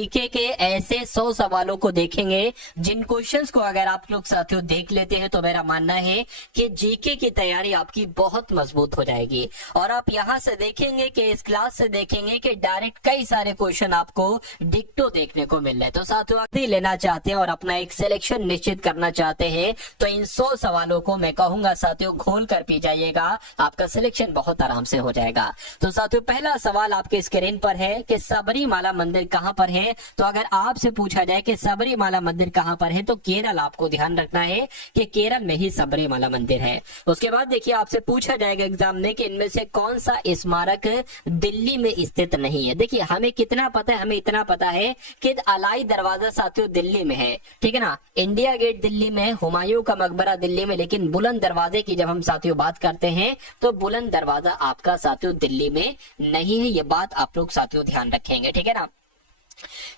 GK के ऐसे 100 सवालों को देखेंगे जिन क्वेश्चंस को अगर आप लोग साथियों देख लेते हैं तो मेरा मानना है कि जीके की तैयारी आपकी बहुत मजबूत हो जाएगी। और आप यहां से देखेंगे कि इस क्लास से देखेंगे कि डायरेक्ट कई सारे क्वेश्चन आपको डिक्टो देखने को मिल रहे हैं। तो साथियों आप लेना चाहते हैं और अपना एक सिलेक्शन निश्चित करना चाहते हैं तो इन 100 सवालों को मैं कहूंगा साथियों खोल कर पी जाइएगा, आपका सिलेक्शन बहुत आराम से हो जाएगा। तो साथियों पहला सवाल आपके स्क्रीन पर है कि सबरीमाला मंदिर कहां पर है। तो अगर आपसे पूछा जाए कि सबरीमाला मंदिर कहां पर है तो केरल, आपको ध्यान रखना है कि केरल में ही सबरीमाला मंदिर है। उसके बाद देखिए आपसे पूछा जाएगा एग्जाम में कि इनमें से कौन सा स्मारक दिल्ली में स्थित नहीं है। देखिए हमें कितना पता है, हमें इतना पता है कि अलाई दरवाजा साथियों दिल्ली में है, ठीक है ना। इंडिया गेट दिल्ली में, हुमायूं का मकबरा दिल्ली में, लेकिन बुलंद दरवाजे की जब हम साथियों बात करते हैं तो बुलंद दरवाजा आपका साथियों दिल्ली में नहीं है। ये बात आप लोग साथियों ध्यान रखेंगे, ठीक है ना।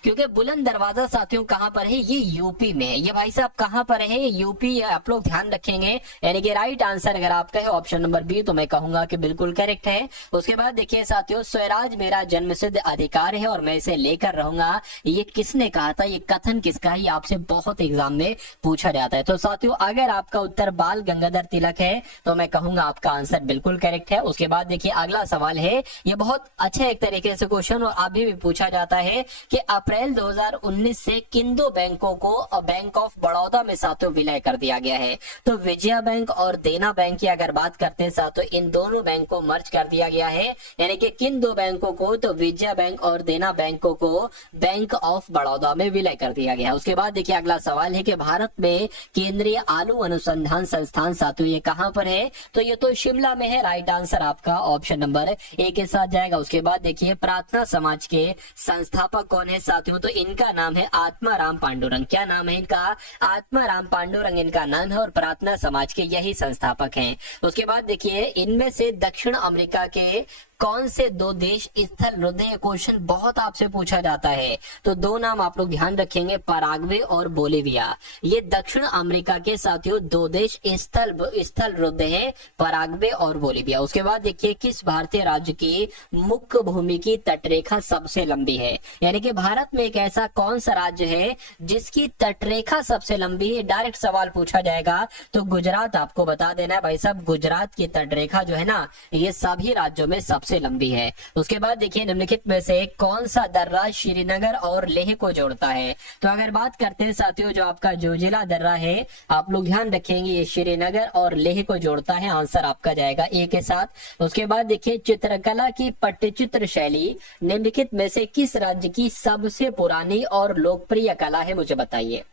क्योंकि बुलंद दरवाजा साथियों कहां पर है, ये यूपी में है। ये भाई साहब कहां पर है, यूपी, आप लोग ध्यान रखेंगे। यानी कि राइट आंसर अगर आपका है ऑप्शन नंबर बी तो मैं कहूंगा कि बिल्कुल करेक्ट है। उसके बाद देखिए साथियों, स्वराज मेरा जन्मसिद्ध अधिकार है और मैं इसे लेकर रहूंगा, ये किसने कहा था, ये कथन किसका है, ये आपसे बहुत एग्जाम में पूछा जाता है। तो साथियों अगर आपका उत्तर बाल गंगाधर तिलक है तो मैं कहूंगा आपका आंसर बिल्कुल करेक्ट है। उसके बाद देखिए अगला सवाल है, ये बहुत अच्छा एक तरीके से क्वेश्चन और अभी भी पूछा जाता है कि अप्रैल 2019 से किन दो बैंकों को बैंक ऑफ बड़ौदा में साथियों विलय कर दिया गया है। तो विजया बैंक और देना बैंक की अगर बात करते हैं साथियों, इन दोनों बैंक को मर्ज कर दिया गया है। यानी कि किन दो बैंकों को, तो विजया बैंक और देना बैंकों को बैंक ऑफ बड़ौदा में विलय कर दिया गया है। उसके बाद देखिए अगला सवाल है कि भारत में केंद्रीय आलू अनुसंधान संस्थान साथियों ये कहां पर है। तो ये तो शिमला में है। राइट आंसर आपका ऑप्शन नंबर ए के साथ जाएगा। उसके बाद देखिए प्रार्थना समाज के संस्थापक कौन है साथियों, तो इनका नाम है आत्माराम पांडुरंग। क्या नाम है इनका, आत्माराम पांडुरंग इनका नाम है और प्रार्थना समाज के यही संस्थापक हैं। उसके बाद देखिए इनमें से दक्षिण अमेरिका के कौन से दो देश स्थल हृदय, क्वेश्चन बहुत आपसे पूछा जाता है। तो दो नाम आप लोग ध्यान रखेंगे, पराग्वे और बोलिविया। ये दक्षिण अमेरिका के साथियों दो देश स्थल हृदय है, पराग्वे और बोलिविया। उसके बाद देखिए किस भारतीय राज्य की मुख्य भूमि की तटरेखा सबसे लंबी है। यानी कि भारत में एक ऐसा कौन सा राज्य है जिसकी तटरेखा सबसे लंबी है। डायरेक्ट सवाल पूछा जाएगा तो गुजरात आपको बता देना है भाई साहब, गुजरात की तटरेखा जो है ना ये सभी राज्यों में सबसे लंबी है। उसके बाद देखिए निम्नलिखित में से कौन सा दर्रा श्रीनगर और लेह को जोड़ता है। तो अगर बात करते हैं साथियों जो आपका जोजिला दर्रा है, आप लोग ध्यान रखेंगे ये श्रीनगर और लेह को जोड़ता है। आंसर आपका जाएगा ए के साथ। उसके बाद देखिए चित्रकला की पट्टचित्र शैली निम्नलिखित में से किस राज्य की सबसे पुरानी और लोकप्रिय कला है, मुझे बताइए।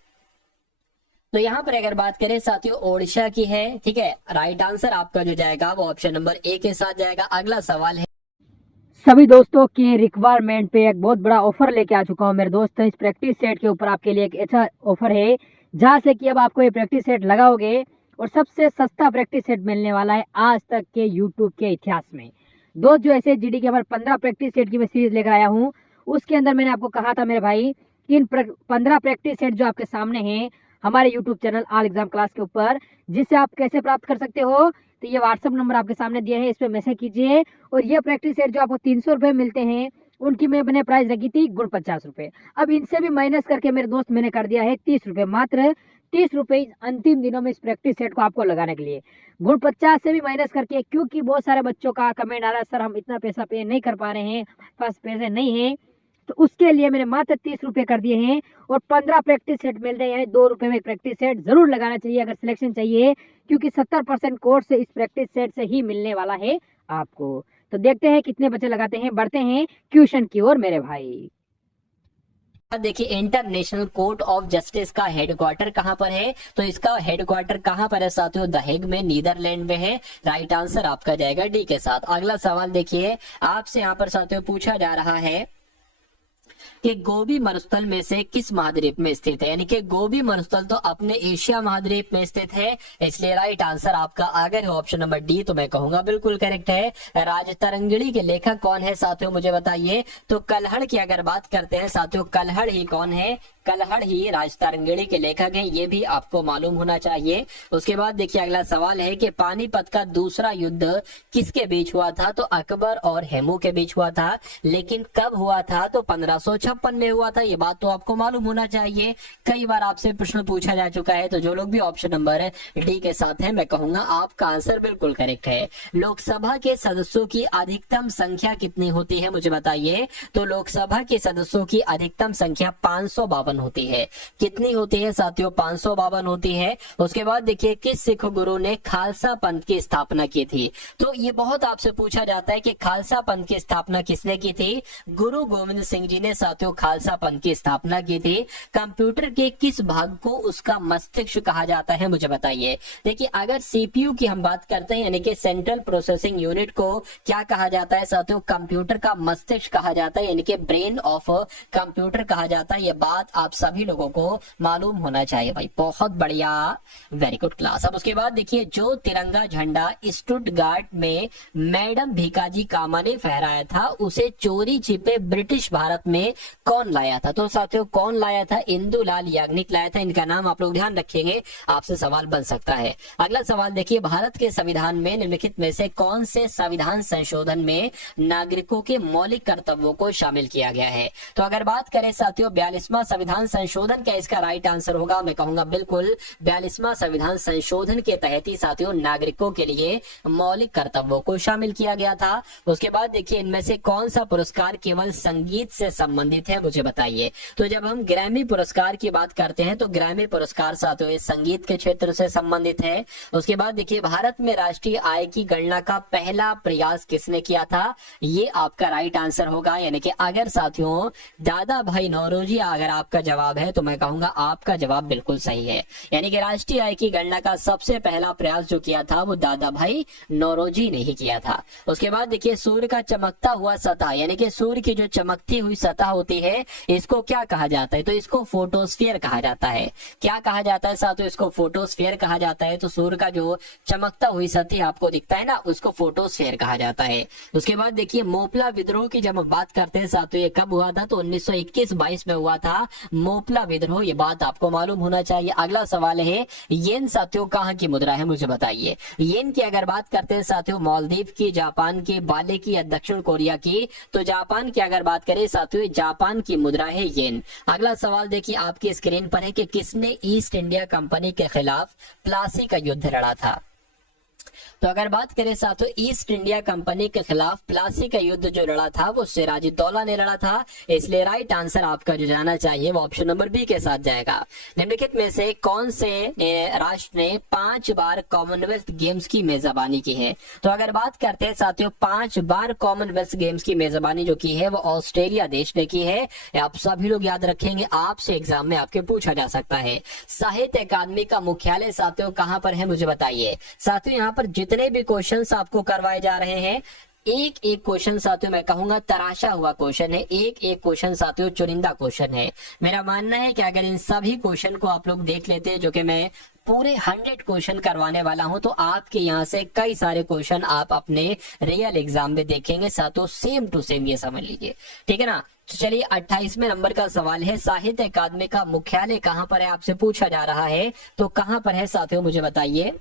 तो यहाँ पर अगर बात करें साथियों ओडिशा की है, ठीक है। राइट आंसर आपका जो जाएगा वो ऑप्शन नंबर ए के साथ जाएगा। अगला सवाल है, सभी दोस्तों की रिक्वायरमेंट पे एक बहुत बड़ा ऑफर लेके आ चुका हूँ मेरे दोस्त। इस प्रैक्टिस सेट के ऊपर आपके लिए एक अच्छा ऑफर है जहाँ से कि अब आपको ये प्रैक्टिस सेट लगाओगे और सबसे सस्ता प्रैक्टिस सेट मिलने वाला है आज तक के यूट्यूब के इतिहास में। दोस्त जो ऐसे जीडी के हमारे 15 प्रैक्टिस सेट की मैं सीरीज लेकर आया हूँ, उसके अंदर मैंने आपको कहा था मेरे भाई कि इन 15 प्रैक्टिस सेट जो आपके सामने हैं हमारे YouTube channel all exam class के ऊपर, जिससे आप कैसे प्राप्त कर सकते हो। तो ये व्हाट्सअप नंबर आपके सामने दिया है, इस पे मैसेज कीजिए। और ये प्रैक्टिस सेट जो आपको 300 रुपए मिलते हैं उनकी मैंने प्राइस रखी थी गुण 50 रुपए। अब इनसे भी माइनस करके मेरे दोस्त मैंने कर दिया है 30 रुपए, मात्र 30 रुपए अंतिम दिनों में इस प्रैक्टिस सेट को आपको लगाने के लिए। गुण 50 से भी माइनस करके, क्योंकि बहुत सारे बच्चों का कमेंट आ रहा है सर हम इतना पैसा पे नहीं कर पा रहे हैं, पास पैसे नहीं है, तो उसके लिए मैंने मात्र 30 रुपए कर दिए हैं और 15 प्रैक्टिस सेट मिल रहे हैं। यानी 2 रुपए में एक प्रैक्टिस सेट जरूर लगाना चाहिए अगर सिलेक्शन चाहिए, क्योंकि 70% कोर्स से इस प्रैक्टिस सेट से ही मिलने वाला है आपको। तो देखते हैं कितने बच्चे लगाते हैं, बढ़ते हैं क्वेश्चन की ओर मेरे भाई। देखिए इंटरनेशनल कोर्ट ऑफ जस्टिस का हेडक्वार्टर कहां पर है। तो इसका हेडक्वार्टर कहां पर है साथियों, द हेग में, नीदरलैंड में है। राइट आंसर आपका जाएगा डी के साथ। अगला सवाल देखिए आपसे यहां पर साथियों पूछा जा रहा है कि गोबी मरुस्थल में से किस महाद्वीप में स्थित है। यानी कि गोबी मरुस्थल तो अपने एशिया महाद्वीप में स्थित है, इसलिए राइट आंसर आपका अगर है ऑप्शन नंबर डी तो मैं कहूंगा बिल्कुल करेक्ट है। राजतरंगिणी के लेखक कौन है साथियों, मुझे बताइए। तो कल्हड़ की अगर बात करते हैं साथियों, कल्हड़ ही कौन है, कल्हड़ ही राजतरंगिणी के लेखक हैं, ये भी आपको मालूम होना चाहिए। उसके बाद देखिए अगला सवाल है कि पानीपत का दूसरा युद्ध किसके बीच हुआ था? तो अकबर और हेमू के बीच हुआ था, लेकिन कब हुआ था? तो 1556 में हुआ था। ये बात तो आपको मालूम होना चाहिए, कई बार आपसे प्रश्न पूछा जा चुका है। तो जो लोग भी ऑप्शन नंबर डी के साथ हैं, मैं कहूंगा आपका आंसर बिल्कुल करेक्ट है। लोकसभा के सदस्यों की अधिकतम संख्या कितनी होती है, मुझे बताइए। तो लोकसभा के सदस्यों की अधिकतम संख्या 552 होती है। कितनी होती है साथियों? 552 होती है। उसके बाद देखिए किस सिख गुरु ने खालसा पंथ की स्थापना की थी? तो ये बहुत आपसे पूछा जाता है कि खालसा पंथ की स्थापना किसने की थी? गुरु गोविंद सिंह जी ने साथियों खालसा पंथ की स्थापना की थी। कंप्यूटर के किस भाग को उसका मस्तिष्क कहा जाता है, मुझे बताइए। देखिए अगर सीपीयू की हम बात करते हैं, यानी कि सेंट्रल प्रोसेसिंग यूनिट को क्या कहा जाता है साथियों? कंप्यूटर का मस्तिष्क कहा जाता है, यानी कि ब्रेन ऑफ कंप्यूटर कहा जाता है। ये बात आप सभी लोगों को मालूम होना चाहिए भाई। बहुत बढ़िया, वेरी गुड क्लास। अब उसके बाद देखिए जो तिरंगा झंडा स्टुटगार्ट में मैडम भीकाजी कामा ने फहराया था, उसे चोरी छिपे ब्रिटिश भारत में कौन लाया था? तो साथियों कौन लाया था? इंदुलाल याग्निक लाया था। इनका नाम आप लोग ध्यान रखेंगे, आपसे सवाल बन सकता है। अगला सवाल देखिए भारत के संविधान में निम्नलिखित में से कौन से संविधान संशोधन में नागरिकों के मौलिक कर्तव्यों को शामिल किया गया है? तो अगर बात करें साथियों 42वां संविधान संशोधन, क्या इसका राइट आंसर होगा? मैं कहूंगा बिल्कुल 42वां संविधान संशोधन के तहत ही साथियों नागरिकों के लिए मौलिक कर्तव्यों को शामिल किया गया था। उसके बाद देखिए इनमें से कौन सा पुरस्कार केवल संगीत से संबंधित है, मुझे बताइए। तो जब हम ग्रैमी पुरस्कार की बात करते हैं तो ग्रैमी पुरस्कार साथियों संगीत के क्षेत्र से संबंधित है। उसके बाद देखिए भारत में राष्ट्रीय आय की गणना का पहला प्रयास किसने किया था? ये आपका राइट आंसर होगा, यानी कि अगर साथियों दादा भाई नौरोजी अगर आपका जवाब है तो मैं कहूंगा आपका जवाब बिल्कुल सही है। यानी कि राष्ट्रीय आय की गणना का सबसे पहला प्रयास जो किया था वो दादा भाई नौरोजी ने ही किया था। उसके बाद देखिए सूर्य का चमकता हुआ सतह, यानी कि सूर्य की जो चमकती हुई सतह होती है इसको क्या कहा जाता है? तो इसको फोटोस्फीयर कहा जाता है। क्या कहा जाता है साथियों? इसको फोटोस्फीयर कहा जाता है। तो सूर्य का जो चमकता हुई सतह आपको दिखता है ना, उसको फोटोस्फीयर कहा जाता है। उसके बाद देखिए मोपला विद्रोह की जब हम बात करते हैं साथियों, ये कब हुआ था? तो 1921-22 में हुआ था मोपला विद्रोह। ये बात आपको मालूम होना चाहिए। अगला सवाल है येन साथियों कहाँ की मुद्रा है, मुझे बताइए। येन की अगर बात करते हैं साथियों मालदीव की, जापान की, बाली की या दक्षिण कोरिया की? तो जापान की अगर बात करें साथियों जापान की मुद्रा है येन। अगला सवाल देखिए आपकी स्क्रीन पर है कि किसने ईस्ट इंडिया कंपनी के खिलाफ प्लासी का युद्ध लड़ा था? तो अगर बात करें साथियों ईस्ट इंडिया कंपनी के खिलाफ प्लासी का युद्ध जो लड़ा था वो सिराजुद्दौला ने लड़ा था। इसलिए राइट आंसर आपका जो जाना चाहिए वो ऑप्शन नंबर बी के साथ जाएगा। निम्नलिखित में से कौन से राष्ट्र ने 5 बार कॉमनवेल्थ गेम्स की मेजबानी की है? तो अगर बात करते हैं साथियों 5 बार कॉमनवेल्थ गेम्स की मेजबानी जो की है वो ऑस्ट्रेलिया देश ने की है। आप सभी लोग याद रखेंगे, आपसे एग्जाम में आपके पूछा जा सकता है। साहित्य अकादमी का मुख्यालय साथियों कहाँ पर है, मुझे बताइए। साथियों यहाँ पर जितने भी क्वेश्चंस आपको करवाए जा रहे हैं एक एक क्वेश्चन साथियों मैं कहूंगा तराशा हुआ क्वेश्चन है, एक एक क्वेश्चन साथियों चुनिंदा क्वेश्चन है। मेरा मानना है कि अगर इन सभी क्वेश्चन को आप लोग देख लेते हैं, जो कि मैं पूरे 100 क्वेश्चन करवाने वाला हूं, तो आपके यहाँ से कई सारे क्वेश्चन आप अपने रियल एग्जाम में देखेंगे साथियों, सेम टू सेम, ये समझ लीजिए, ठीक है ना। तो चलिए 28वें नंबर का सवाल है, साहित्य अकादमी का मुख्यालय कहाँ पर है, आपसे पूछा जा रहा है। तो कहाँ पर है साथियों मुझे बताइए।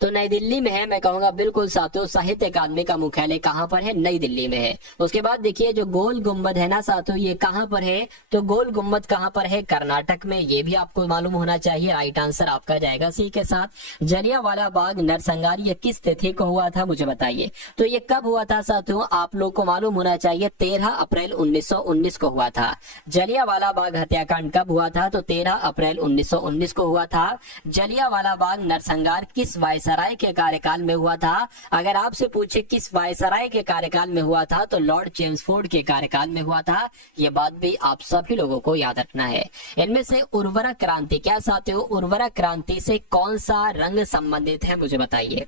तो नई दिल्ली में है, मैं कहूंगा बिल्कुल साथियों साहित्य अकादमी का मुख्यालय कहाँ पर है, नई दिल्ली में है। उसके बाद देखिए जो गोल गुम्बद है ना साथियों, ये कहाँ पर है, तो गोल गुम्बद कहाँ पर है, कर्नाटक में, ये भी आपको मालूम होना चाहिए। राइट आंसर आपका जाएगा सी के साथ। जलियांवाला बाग नरसंहार ये किस तिथि को हुआ था, मुझे बताइए। तो ये कब हुआ था साथियों, आप लोग को मालूम होना चाहिए, 13 अप्रैल 1919 को हुआ था। जलियांवाला बाग हत्याकांड कब हुआ था, तो 13 अप्रैल 1919 को हुआ था। जलियांवाला बाग नरसंहार किस वायसराय के कार्यकाल में हुआ था। अगर आपसे पूछे किस वायसराय के कार्यकाल में हुआ था, तो लॉर्ड चेम्सफोर्ड के कार्यकाल में हुआ था। यह बात भी आप सभी लोगों को याद रखना है। इनमें से उर्वरक क्रांति, क्या साथियों उर्वरक क्रांति से कौन सा रंग संबंधित है, मुझे बताइए।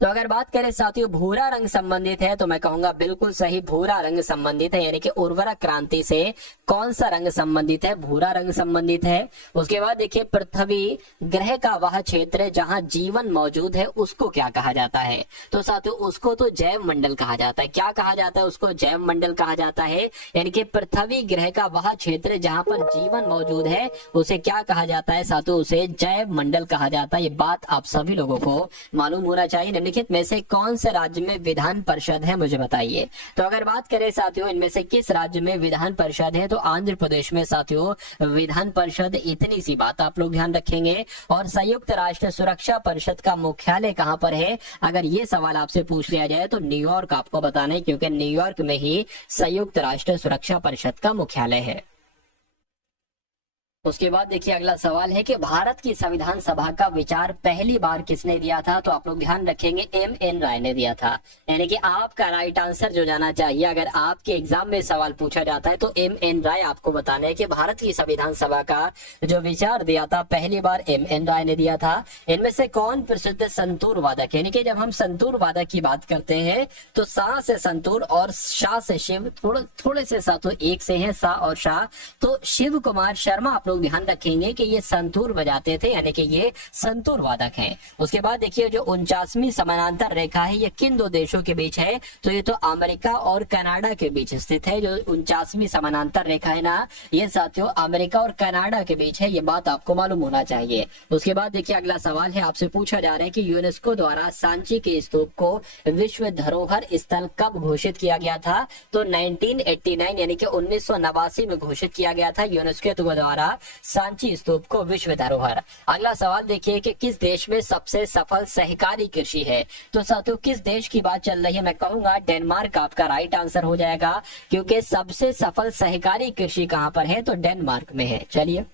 तो अगर बात करें साथियों भूरा रंग संबंधित है तो मैं कहूंगा बिल्कुल सही, भूरा रंग संबंधित है, यानी कि उर्वरक क्रांति से कौन सा रंग संबंधित है, भूरा रंग संबंधित है। उसके बाद देखिए पृथ्वी ग्रह का वह क्षेत्र जहां जीवन मौजूद है उसको क्या कहा जाता है, तो साथियों उसको तो जैव मंडल कहा जाता है। क्या कहा जाता है उसको? जैव मंडल कहा जाता है, यानी कि पृथ्वी ग्रह का वह क्षेत्र जहां पर जीवन मौजूद है उसे क्या कहा जाता है साथियों? उसे जैव मंडल कहा जाता है। ये बात आप सभी लोगों को मालूम होना चाहिए। निम्नलिखित में से कौन से राज्य में विधान परिषद है, मुझे बताइए। तो अगर बात करें साथियों इनमें से किस राज्य में विधान परिषद है, तो आंध्र प्रदेश में साथियों विधान परिषद। इतनी सी बात आप लोग ध्यान रखेंगे। और संयुक्त राष्ट्र सुरक्षा परिषद का मुख्यालय कहां पर है, अगर ये सवाल आपसे पूछ लिया जाए तो न्यूयॉर्क आपको बताना है, क्योंकि न्यूयॉर्क में ही संयुक्त राष्ट्र सुरक्षा परिषद का मुख्यालय है। उसके बाद देखिए अगला सवाल है कि भारत की संविधान सभा का विचार पहली बार किसने दिया था, तो आप लोग ध्यान रखेंगे एम.एन. राय ने दिया था। यानी कि आपका राइट आंसर जो जाना चाहिए, अगर आपके एग्जाम में सवाल पूछा जाता है तो एम.एन. राय आपको बताना है कि भारत की संविधान सभा का जो विचार दिया था पहली बार एम.एन. राय ने दिया था। इनमें से कौन प्रसिद्ध संतूर वादक, यानी कि जब हम संतूर वादक की बात करते हैं तो सा से संतूर और शाह से शिव, थोड़े से साथों एक से हैं सा और शाह, तो शिव कुमार शर्मा आप ध्यान रखेंगे कि ये संतूर बजाते थे, यानी कि ये संतूर वादक हैं। उसके बाद देखिए जो 49वीं समानांतर रेखा है ये किन दो देशों के बीच है, तो ये तो अमेरिका और कनाडा के बीच स्थित है। जो 49वीं समानांतर रेखा है ना, ये साथियों अमेरिका और कनाडा के बीच है, ये बात आपको मालूम होना चाहिए। उसके बाद देखिए अगला सवाल है, आपसे पूछा जा रहा है कि यूनेस्को द्वारा सांची के स्तूप को विश्व धरोहर स्थल कब घोषित किया गया था, तो 1989 यानी कि 1989 में घोषित किया गया था यूनेस्को द्वारा सांची स्तूप को विश्व धरोहर। अगला सवाल देखिए कि किस देश में सबसे सफल सहकारी कृषि है, तो साथियों किस देश की बात चल रही है, मैं कहूंगा डेनमार्क आपका राइट आंसर हो जाएगा, क्योंकि सबसे सफल सहकारी कृषि कहां पर है, तो डेनमार्क में है। चलिए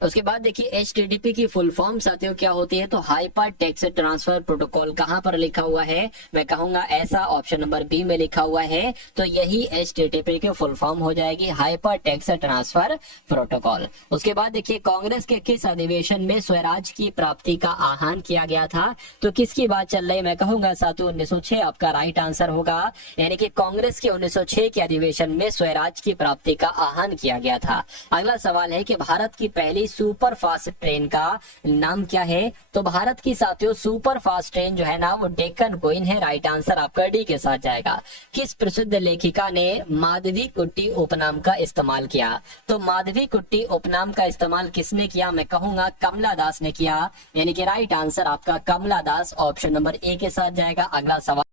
उसके बाद देखिए HTTP की फुल फॉर्म साथियों क्या होती है, तो हाइपर टेक्स्ट ट्रांसफर प्रोटोकॉल कहां पर लिखा हुआ है, मैं कहूंगा ऐसा ऑप्शन नंबर बी में लिखा हुआ है, तो यही HTTP की फुल फॉर्म हो जाएगी, हाइपर टेक्स्ट ट्रांसफर प्रोटोकॉल। उसके बाद देखिए कांग्रेस के किस अधिवेशन में स्वराज की प्राप्ति का आह्वान किया गया था, तो किसकी बात चल रही है, मैं कहूंगा साथियों 1906 आपका राइट आंसर होगा, यानी कि कांग्रेस के 1906 के अधिवेशन में स्वराज की प्राप्ति का आह्वान किया गया था। अगला सवाल है कि भारत की पहली सुपर फास्ट ट्रेन का नाम क्या है, तो भारत की साथियों सुपर फास्ट ट्रेन जो है ना वो डेक्कन क्वीन है, राइट आंसर आपका डी के साथ जाएगा। किस प्रसिद्ध लेखिका ने माधवी कुट्टी उपनाम का इस्तेमाल किया, तो माधवी कुट्टी उपनाम का इस्तेमाल किसने किया, मैं कहूंगा कमला दास ने किया, यानी कि राइट आंसर आपका कमला दास ऑप्शन नंबर ए के साथ जाएगा। अगला सवाल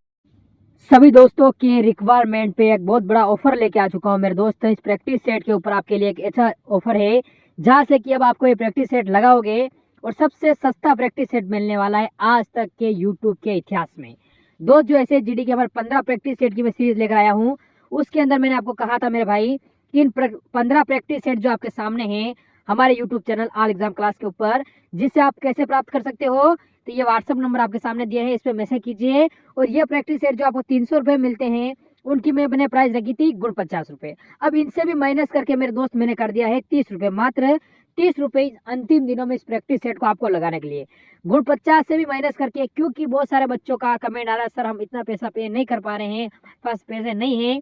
सभी दोस्तों की रिक्वायरमेंट पे एक बहुत बड़ा ऑफर लेके आ चुका हूँ मेरे दोस्त। इस प्रैक्टिस सेट के ऊपर आपके लिए एक अच्छा ऑफर है, जहाँ से कि अब आपको ये प्रैक्टिस सेट लगाओगे और सबसे सस्ता प्रैक्टिस सेट मिलने वाला है आज तक के यूट्यूब के इतिहास में। दोस्त जो ऐसे GD के हमारे 15 प्रैक्टिस सेट की मैं सीरीज लेकर आया हूँ, उसके अंदर मैंने आपको कहा था मेरे भाई कि इन 15 प्रैक्टिस सेट जो आपके सामने हैं हमारे YouTube channel all exam class के ऊपर, जिससे आप कैसे प्राप्त कर सकते हो, तो ये व्हाट्सअप नंबर आपके सामने दिया है, इस पर मैसेज कीजिए। और ये प्रैक्टिस सेट जो आपको 300 रुपये मिलते हैं, उनकी मैंने प्राइस रखी थी गुण 50 रुपये। अब इनसे भी माइनस करके मेरे दोस्त मैंने कर दिया है 30 रुपये, मात्र 30 रुपये अंतिम दिनों में इस प्रैक्टिस सेट को आपको लगाने के लिए। गुण 50 से भी माइनस करके, क्योंकि बहुत सारे बच्चों का कमेंट आ रहा है सर हम इतना पैसा पे नहीं कर पा रहे हैं, पास पैसे नहीं है,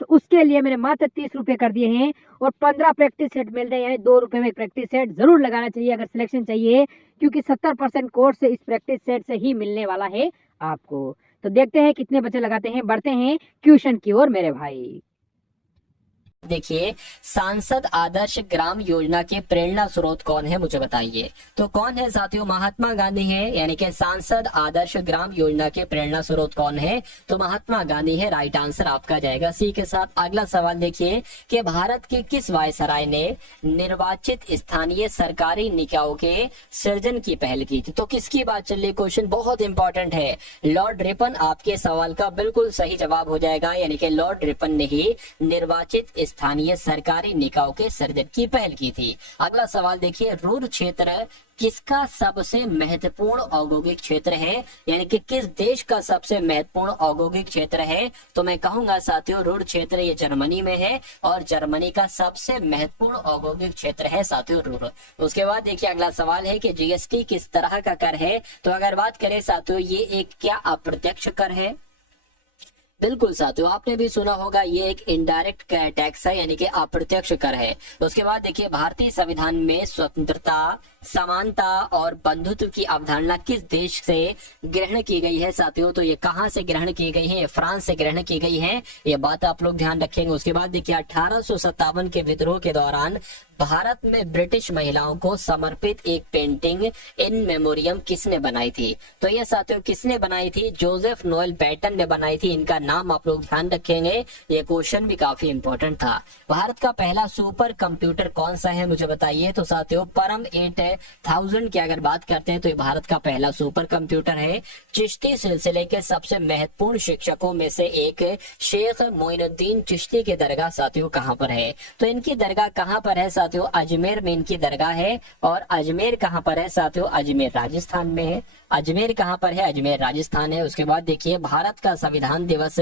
तो उसके लिए मैंने मात्र 30 रुपये कर दिए हैं। और 15 प्रैक्टिस सेट मिलते हैं, यानी 2 रुपये में प्रैक्टिस सेट जरूर लगाना चाहिए अगर सिलेक्शन चाहिए, क्योंकि 70% कोर्स इस प्रैक्टिस सेट से ही मिलने वाला है आपको। तो देखते हैं कितने बच्चे लगाते हैं, बढ़ते हैं क्वेश्चन की ओर मेरे भाई। देखिए सांसद आदर्श ग्राम योजना के प्रेरणा स्रोत कौन है, मुझे बताइए। तो कौन है साथियों, महात्मा गांधी है, यानी कि सांसद आदर्श ग्राम योजना के प्रेरणा स्रोत कौन है, तो महात्मा गांधी है, राइट आंसर आपका जाएगा सी के साथ। अगला सवाल देखिए कि भारत के किस वायसराय ने निर्वाचित स्थानीय सरकारी निकायों के सृजन की पहल की थी, तो किसकी बात चल रही, क्वेश्चन बहुत इंपॉर्टेंट है। लॉर्ड रिपन आपके सवाल का बिल्कुल सही जवाब हो जाएगा, यानी कि लॉर्ड रिपन ने ही निर्वाचित स्थानीय सरकारी निकायों के सृजन की पहल की थी। अगला सवाल देखिए, रुर क्षेत्र किसका सबसे महत्वपूर्ण औद्योगिक क्षेत्र है, यानी कि किस देश का सबसे महत्वपूर्ण औद्योगिक क्षेत्र है? तो मैं कहूंगा साथियों रुर क्षेत्र ये जर्मनी में है और जर्मनी का सबसे महत्वपूर्ण औद्योगिक क्षेत्र है साथियों रुर। उसके बाद देखिए अगला सवाल है कि जीएसटी किस तरह का कर है? तो अगर बात करें साथियों ये एक क्या अप्रत्यक्ष कर है? बिल्कुल साथियों, आपने भी सुना होगा ये एक इनडायरेक्ट टैक्स है, यानी कि अप्रत्यक्ष कर है। उसके बाद देखिए भारतीय संविधान में स्वतंत्रता, समानता और बंधुत्व की अवधारणा किस देश से ग्रहण की गई है साथियों? तो ये कहाँ से ग्रहण की गई है? फ्रांस से ग्रहण की गई है, ये बात आप लोग ध्यान रखेंगे। उसके बाद देखिए 1857 के विद्रोह के दौरान भारत में ब्रिटिश महिलाओं को समर्पित एक पेंटिंग इन मेमोरियम किसने बनाई थी? तो ये साथियों किसने बनाई थी? जोसेफ नोएल बैटन ने बनाई थी। इनका नाम आप लोग ध्यान रखेंगे, ये क्वेश्चन भी काफी इंपॉर्टेंट था। भारत का पहला सुपर कंप्यूटर कौन सा है मुझे बताइए? तो साथियों परम 8000 की अगर बात करते हैं तो ये भारत का पहला सुपर कंप्यूटर है। चिश्ती सिलसिले के सबसे महत्वपूर्ण शिक्षकों में से एक शेख मोइनुद्दीन चिश्ती की दरगाह साथियों कहाँ पर है? तो इनकी दरगाह कहाँ पर है साथियों? अजमेर में इनकी दरगाह है। और अजमेर कहाँ पर है साथियों? अजमेर राजस्थान में है। अजमेर कहाँ पर है? अजमेर राजस्थान है। उसके बाद देखिए भारत का संविधान दिवस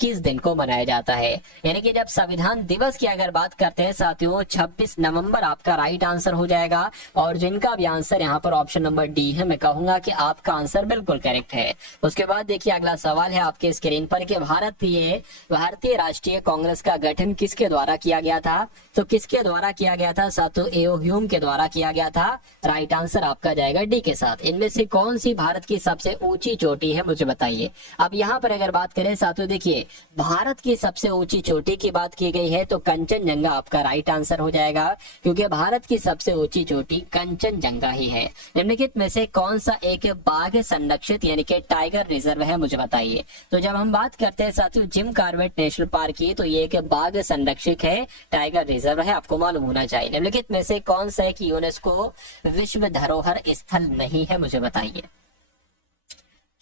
किस दिन को मनाया जाता है? यानी कि जब संविधान दिवस की अगर बात करते हैं साथियों 26 नवंबर आपका राइट आंसर हो जाएगा। और जिनका भी आंसर यहाँ पर ऑप्शन नंबर डी है, मैं कहूंगा कि आपका आंसर बिल्कुल करेक्ट है। उसके बाद देखिए अगला सवाल है आपके स्क्रीन पर कि भारतीय राष्ट्रीय कांग्रेस का गठन किसके द्वारा किया गया था? तो किसके द्वारा किया गया था साथियों? एओ ह्यूम के द्वारा किया गया था। राइट आंसर आपका जाएगा डी के साथ। इनमें से कौन सी भारत की सबसे ऊंची चोटी है मुझे बताइए? अब यहाँ पर अगर बात करें साथियों देखिए भारत की सबसे ऊंची चोटी की बात की गई है तो कंचनजंगा आपका राइट आंसर हो जाएगा, क्योंकि भारत की सबसे ऊंची चोटी कंचनजंगा ही है। निम्नलिखित में से कौन सा एक बाघ संरक्षित यानी कि टाइगर रिजर्व है मुझे बताइए? तो जब हम बात करते हैं साथियों जिम कॉर्बेट नेशनल पार्क की, तो ये एक बाघ संरक्षित है, टाइगर रिजर्व है, आपको मालूम होना चाहिए। निम्नलिखित में से कौन सा एक यूनेस्को विश्व धरोहर स्थल नहीं है मुझे बताइए?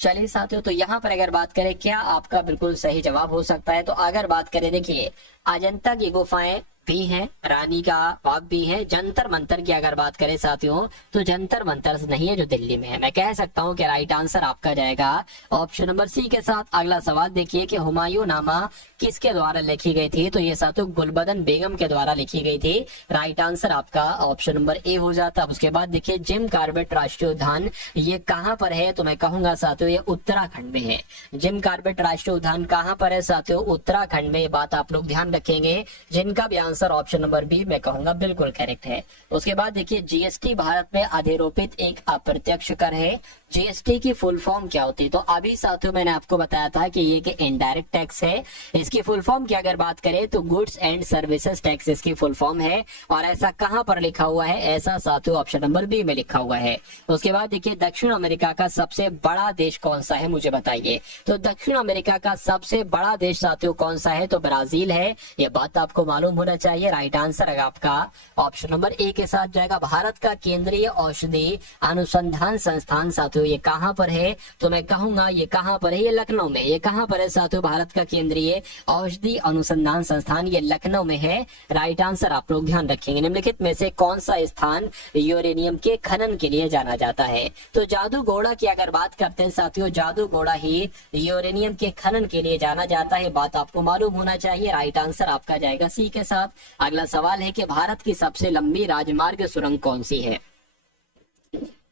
चलिए साथियों, तो यहाँ पर अगर बात करें क्या आपका बिल्कुल सही जवाब हो सकता है? तो अगर बात करें देखिए अजंता की गुफाएं भी हैं, रानी का बाग भी है। जंतर मंतर की अगर बात करें साथियों तो जंतर मंतर नहीं है जो दिल्ली में है। मैं कह सकता हूं कि राइट आंसर आपका जाएगा ऑप्शन नंबर सी के साथ। अगला सवाल देखिए कि हुमायूं नामा किसके द्वारा लिखी गई थी? तो ये साथियों गुलबदन बेगम के द्वारा लिखी गई थी। राइट आंसर आपका ऑप्शन नंबर ए हो जाता। उसके बाद देखिए जिम कॉर्बेट राष्ट्रीय उद्यान ये कहाँ पर है? तो मैं कहूंगा साथियों ये उत्तराखंड में है। जिम कॉर्बेट राष्ट्रीय उद्यान कहाँ पर है साथियों? उत्तराखंड में। ये बात आप लोग ध्यान रखेंगे। जिनका भी आंसर ऑप्शन नंबर बी मैं कहूंगा बिल्कुल करेक्ट है। उसके बाद देखिए जीएसटी भारत में अधिरोपित एक अप्रत्यक्ष कर है। जीएसटी की फुल फॉर्म क्या होती है? तो अभी साथियों मैंने आपको बताया था कि ये इनडायरेक्ट टैक्स है। इसकी फुल फॉर्म की अगर बात करें तो गुड्स एंड सर्विसेज टैक्स इसकी फुल फॉर्म है। और ऐसा कहां पर लिखा हुआ है? ऐसा साथियों ऑप्शन नंबर बी में लिखा हुआ है। उसके बाद देखिए दक्षिण अमेरिका का सबसे बड़ा देश कौन सा है मुझे बताइए? तो दक्षिण अमेरिका का सबसे बड़ा देश साथियों कौन सा है? तो ब्राजील है। ये बात आपको मालूम होना चाहिए। राइट आंसर आपका ऑप्शन नंबर ए के साथ जाएगा। भारत का केंद्रीय औषधि अनुसंधान संस्थान साथियों ये कहां पर है? तो मैं कहूंगा ये कहां पर है? ये लखनऊ में। ये कहां पर है साथियों? भारत का केंद्रीय औषधि अनुसंधान संस्थान ये लखनऊ में है। राइट आंसर आप लोग ध्यान रखेंगे। निम्नलिखित में से कौन सा स्थान यूरेनियम के खनन के लिए जाना जाता है? तो जादूगोड़ा की अगर बात करते हैं साथियों जादूगोड़ा ही यूरेनियम के खनन के लिए जाना जाता है। बात आपको मालूम होना चाहिए। राइट आंसर आपका जाएगा सी के साथ। अगला सवाल है कि भारत की सबसे लंबी राजमार्ग सुरंग कौन सी है?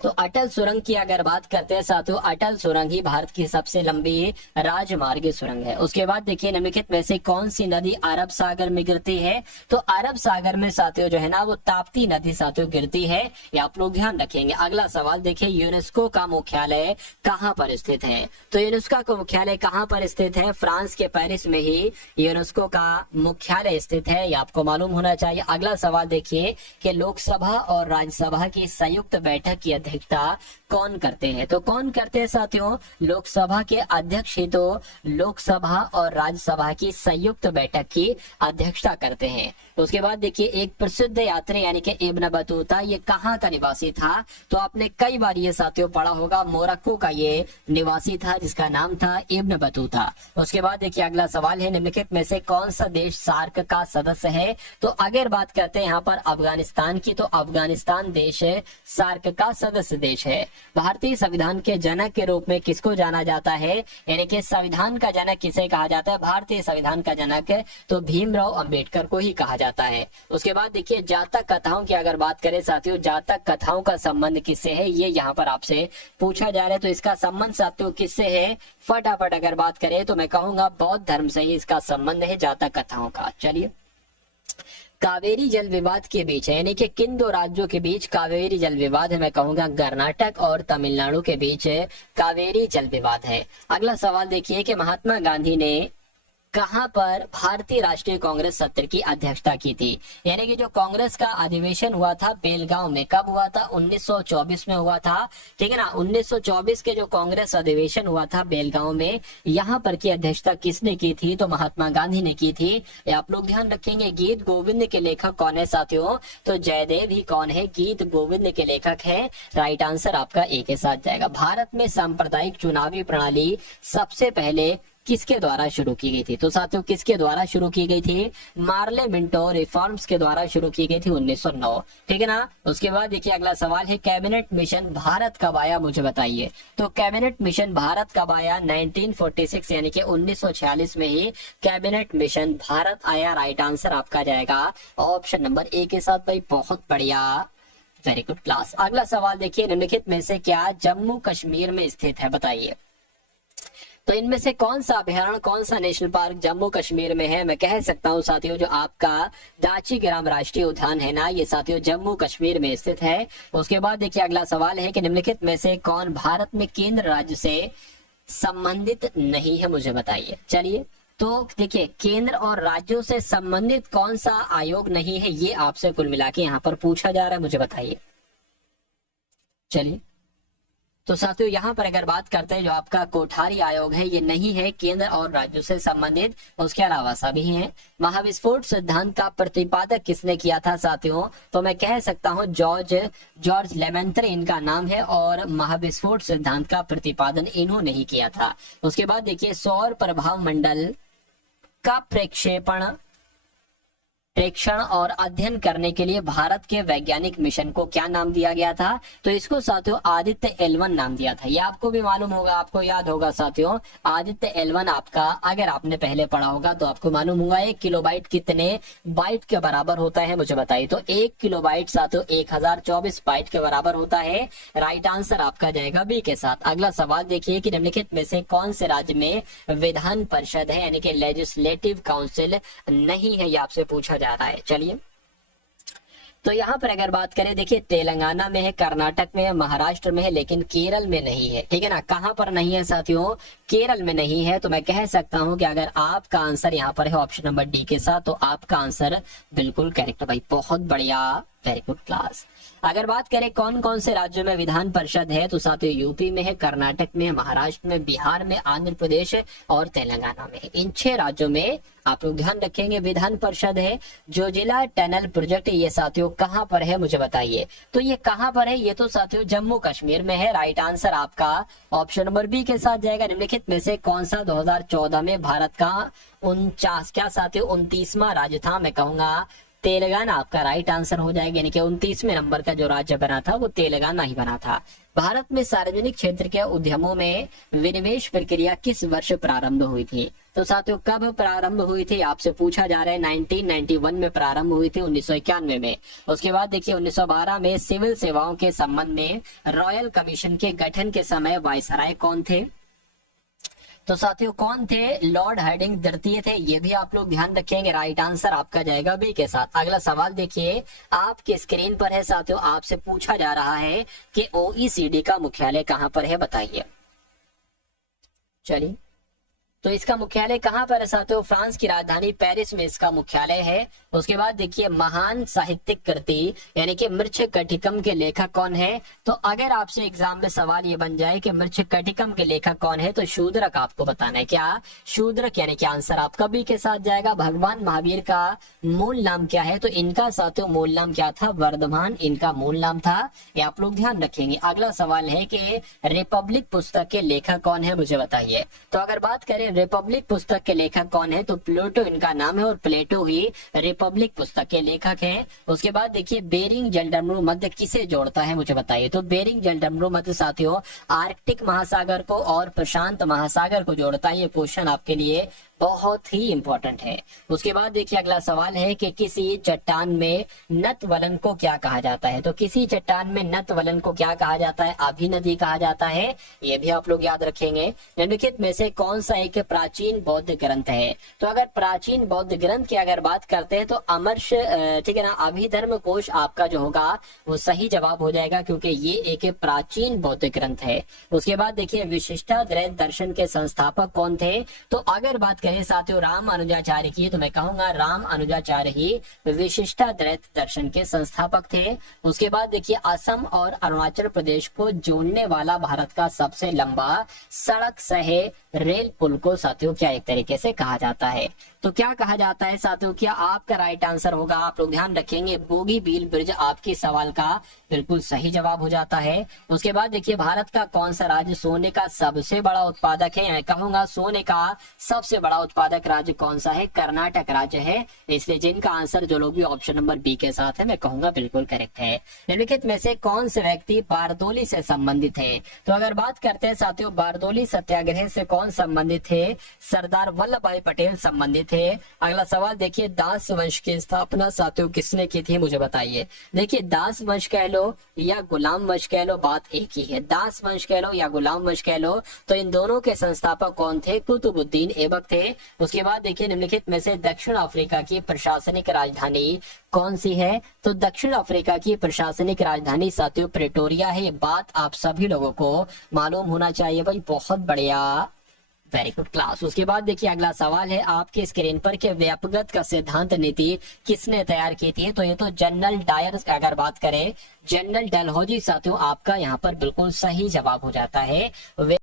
तो अटल सुरंग की अगर बात करते हैं साथियों अटल सुरंग ही भारत की सबसे लंबी राजमार्ग सुरंग है। उसके बाद देखिए निम्नलिखित में से कौन सी नदी अरब सागर में गिरती है? तो अरब सागर में साथियों जो है ना वो ताप्ती नदी साथियों गिरती है। ये आप लोग ध्यान रखेंगे। अगला सवाल देखिए यूनेस्को का मुख्यालय कहाँ पर स्थित है? तो यूनेस्को का मुख्यालय कहाँ पर स्थित है? फ्रांस के पेरिस में ही यूनेस्को का मुख्यालय स्थित है। ये आपको मालूम होना चाहिए। अगला सवाल देखिए कि लोकसभा और राज्यसभा की संयुक्त बैठक की अध्यक्षता कौन करते हैं? तो कौन करते हैं साथियों? लोकसभा के अध्यक्ष ही तो लोकसभा और राज्यसभा की संयुक्त बैठक की अध्यक्षता करते हैं। उसके बाद देखिए एक प्रसिद्ध यात्री यानी कि इब्न बतूता, ये कहाँ का निवासी था? तो आपने कई बार ये साथियों पढ़ा होगा, मोरक्को का ये निवासी था जिसका नाम था इब्न बतूता। उसके बाद देखिए अगला सवाल है, निम्नलिखित में से कौन सा देश सार्क का सदस्य है? तो अगर बात करते हैं यहाँ पर अफगानिस्तान की, तो अफगानिस्तान देश सार्क का सदस्य देश है। भारतीय संविधान के जनक के रूप में किसको जाना जाता है? यानी कि संविधान का जनक किसे कहा जाता है? भारतीय संविधान का जनक तो भीमराव अंबेडकर को ही कहा जाता है। उसके बाद देखिए जातक कथाओं की अगर बात करें साथियों, जातक कथाओं का संबंध किससे है? ये यहाँ पर आपसे पूछा जा रहा है। तो इसका संबंध साथियों किससे है? फटाफट अगर बात करें तो मैं कहूंगा बौद्ध धर्म से ही इसका संबंध है जातक कथाओं का। चलिए, कावेरी जल विवाद के बीच है, यानी कि किन दो राज्यों के बीच कावेरी जल विवाद है? मैं कहूंगा कर्नाटक और तमिलनाडु के बीच कावेरी जल विवाद है। अगला सवाल देखिए कि महात्मा गांधी ने कहां पर भारतीय राष्ट्रीय कांग्रेस सत्र की अध्यक्षता की थी? यानी कि जो कांग्रेस का अधिवेशन हुआ था बेलगांव में, कब हुआ था? 1924 में हुआ था, ठीक है ना। 1924 के जो कांग्रेस अधिवेशन हुआ था बेलगांव में, यहाँ पर की अध्यक्षता किसने की थी? तो महात्मा गांधी ने की थी। ये आप लोग ध्यान रखेंगे। गीत गोविंद के लेखक कौन है साथियों? तो जयदेव ही कौन है? गीत गोविंद के लेखक है। राइट आंसर आपका ए के साथ जाएगा। भारत में सांप्रदायिक चुनावी प्रणाली सबसे पहले किसके द्वारा शुरू की गई थी? तो साथियों किसके द्वारा शुरू की गई थी? मार्ले मिंटो रिफॉर्म्स के द्वारा शुरू की गई थी 1909, ठीक है ना। उसके बाद देखिए अगला सवाल है, कैबिनेट मिशन भारत कब आया? मुझे बताइए। तो कैबिनेट मिशन भारत कब आया? 1946 यानी कि 1946 में ही कैबिनेट मिशन भारत आया। राइट आंसर आपका जाएगा ऑप्शन नंबर ए के साथ। भाई बहुत बढ़िया, वेरी गुड क्लास। अगला सवाल देखिए, निम्नलिखित में से क्या जम्मू कश्मीर में स्थित है? बताइए। तो इनमें से कौन सा अभयारण्य, कौन सा नेशनल पार्क जम्मू कश्मीर में है? मैं कह सकता हूं साथियों जो आपका दाचीग्राम राष्ट्रीय उद्यान है ना, ये साथियों जम्मू कश्मीर में स्थित है। उसके बाद देखिए अगला सवाल है कि निम्नलिखित में से कौन भारत में केंद्र राज्य से संबंधित नहीं है? मुझे बताइए। चलिए, तो देखिए केंद्र और राज्यों से संबंधित कौन सा आयोग नहीं है, ये आपसे कुल मिला के यहाँ पर पूछा जा रहा है। मुझे बताइए। चलिए, तो साथियों यहाँ पर अगर बात करते हैं जो आपका कोठारी आयोग है, ये नहीं है केंद्र और राज्यों से संबंधित। उसके अलावा सभी हैं। महाविस्फोट सिद्धांत का प्रतिपादक किसने किया था साथियों? तो मैं कह सकता हूँ जॉर्ज लेमेंत्रे इनका नाम है, और महाविस्फोट सिद्धांत का प्रतिपादन इन्होंने ही किया था। उसके बाद देखिए सौर प्रभाव मंडल का प्रेक्षण और अध्ययन करने के लिए भारत के वैज्ञानिक मिशन को क्या नाम दिया गया था? तो इसको साथियों आदित्य L1 नाम दिया था। ये आपको भी मालूम होगा, आपको याद होगा साथियों। आदित्य L1 आपका अगर आपने पहले पढ़ा होगा तो आपको मालूम होगा 1 किलोबाइट कितने बाइट के बराबर होता है? मुझे बताइए। तो 1 किलोबाइट साथियों 1024 बाइट के बराबर होता है। राइट आंसर आपका जाएगा बी के साथ। अगला सवाल देखिए कि निम्नलिखित में से कौन से राज्य में विधान परिषद है, यानी कि लेजिस्लेटिव काउंसिल नहीं है? ये आपसे पूछा जा रहा है। चलिए, तो यहाँ पर अगर बात करें देखिए तेलंगाना में है, कर्नाटक में है, महाराष्ट्र में है, लेकिन केरल में नहीं है, ठीक है ना। कहाँ पर नहीं है साथियों? केरल में नहीं है। तो मैं कह सकता हूँ कि अगर आपका आंसर यहाँ पर है ऑप्शन नंबर डी के साथ, तो आपका आंसर बिल्कुल करेक्ट है। भाई बहुत बढ़िया, वेरी गुड क्लास। अगर बात करें कौन कौन से राज्यों में विधान परिषद है, तो साथियों यूपी में है, कर्नाटक में है, महाराष्ट्र में, बिहार में, आंध्र प्रदेश और तेलंगाना में है। इन 6 राज्यों में आप लोग ध्यान रखेंगे विधान परिषद है। जोजिला टनल प्रोजेक्ट ये साथियों कहाँ पर है? मुझे बताइए। तो ये कहाँ पर है? ये तो साथियों जम्मू कश्मीर में है। राइट आंसर आपका ऑप्शन नंबर बी के साथ जाएगा। निम्नलिखित में से कौन सा 2014 में भारत का 29वां राज्य था? मैं कहूंगा तेलंगाना आपका राइट आंसर हो जाएगा, यानी कि 29वें नंबर का जो राज्य बना था वो तेलंगाना ही बना था। भारत में सार्वजनिक क्षेत्र के उद्यमों में विनिवेश प्रक्रिया किस वर्ष प्रारंभ हुई थी? तो साथियों कब प्रारंभ हुई थी आपसे पूछा जा रहा है। 1991 में प्रारंभ हुई थी, 1991 में। उसके बाद देखिए 1912 में सिविल सेवाओं के संबंध में रॉयल कमीशन के गठन के समय वायसराय कौन थे? तो साथियों कौन थे? लॉर्ड हार्डिंग द्वितीय थे। ये भी आप लोग ध्यान रखेंगे। राइट आंसर आपका जाएगा बी के साथ। अगला सवाल देखिए आपके स्क्रीन पर है साथियों, आपसे पूछा जा रहा है कि OECD का मुख्यालय कहां पर है? बताइए। चलिए, तो इसका मुख्यालय कहाँ पर है साथियों? फ्रांस की राजधानी पेरिस में इसका मुख्यालय है। उसके बाद देखिए महान साहित्यिक कृति यानी कि मृच्छकटिकम के लेखक कौन है? तो अगर आपसे एग्जाम में सवाल ये बन जाए कि मृच्छकटिकम के लेखक कौन है, तो शूद्रक आपको बताना है। क्या? शूद्रक, यानी कि आंसर आपका बी के साथ जाएगा। भगवान महावीर का मूल नाम क्या है? तो इनका साथियों मूल नाम क्या था? वर्धमान इनका मूल नाम था। ये आप लोग ध्यान रखेंगे। अगला सवाल है कि रिपब्लिक पुस्तक के लेखक कौन है, मुझे बताइए। तो अगर बात करें रिपब्लिक पुस्तक के लेखक कौन है, तो प्लेटो इनका नाम है और प्लेटो ही रिपब्लिक पुस्तक के लेखक हैं। उसके बाद देखिए बेरिंग जलडमरू मध्य किसे जोड़ता है, मुझे बताइए। तो बेरिंग जलडमरू मध्य साथियों आर्कटिक महासागर को और प्रशांत महासागर को जोड़ता है। ये क्वेश्चन आपके लिए बहुत ही इंपॉर्टेंट है। उसके बाद देखिए अगला सवाल है कि किसी चट्टान में नतवलन को क्या कहा जाता है? तो किसी चट्टान में नतवलन को क्या कहा जाता है? अभिनदी कहा जाता है। ये भी आप लोग याद रखेंगे। निम्नलिखित में से कौन सा एक प्राचीन बौद्ध ग्रंथ है? तो अगर प्राचीन बौद्ध ग्रंथ की अगर बात करते हैं तो अमर्ष, ठीक है ना, अभिधर्म कोश आपका जो होगा वो सही जवाब हो जाएगा, क्योंकि ये एक प्राचीन बौद्ध ग्रंथ है। उसके बाद देखिए विशिष्टाद्वैत दर्शन के संस्थापक कौन थे? तो अगर बात करें साथियों राम अनुजाचार्य की, तो मैं कहूंगा राम अनुजाचार्य ही विशिष्टाद्वैत दर्शन के संस्थापक थे। उसके बाद देखिए असम और अरुणाचल प्रदेश को जोड़ने वाला भारत का सबसे लंबा सड़क सहे रेल पुल को साथियों क्या एक तरीके से कहा जाता है? तो क्या कहा जाता है साथियों? क्या आपका राइट आंसर होगा, आप लोग ध्यान रखेंगे, बोगीबील ब्रिज आपके सवाल का बिल्कुल सही जवाब हो जाता है। उसके बाद देखिए भारत का कौन सा राज्य सोने का सबसे बड़ा उत्पादक है? मैं कहूंगा सोने का सबसे बड़ा उत्पादक राज्य कौन सा है? कर्नाटक राज्य है। इसलिए जिनका आंसर जो लोग भी ऑप्शन नंबर बी के साथ है, मैं कहूंगा बिल्कुल करेक्ट है। निम्नलिखित में से कौन से व्यक्ति बारदोली से संबंधित है? तो अगर बात करते हैं साथियों बारदोली सत्याग्रह से कौन संबंधित थे? सरदार वल्लभ भाई पटेल संबंधित थे। अगला सवाल देखिए दास वंश की स्थापना साथियों किसने की थी, मुझे बताइए। देखिए दास वंश कह लो या गुलाम वंश कह लो, बात एक ही है। दास वंश कह लो या गुलाम वंश कह लो, तो इन दोनों के संस्थापक कौन थे? कुतुबुद्दीन ऐबक थे। उसके बाद देखिए निम्नलिखित में से दक्षिण अफ्रीका की प्रशासनिक राजधानी कौन सी है? तो दक्षिण अफ्रीका की प्रशासनिक राजधानी साथियों प्रेटोरिया है। ये बात आप सभी लोगों को मालूम होना चाहिए भाई, बहुत बढ़िया, वेरी गुड क्लास। उसके बाद देखिए अगला सवाल है आपके स्क्रीन पर कि व्यापकता का सिद्धांत नीति किसने तैयार की थी? तो ये तो जनरल डायर, अगर बात करें जनरल डलहौजी साथियों आपका यहाँ पर बिल्कुल सही जवाब हो जाता है।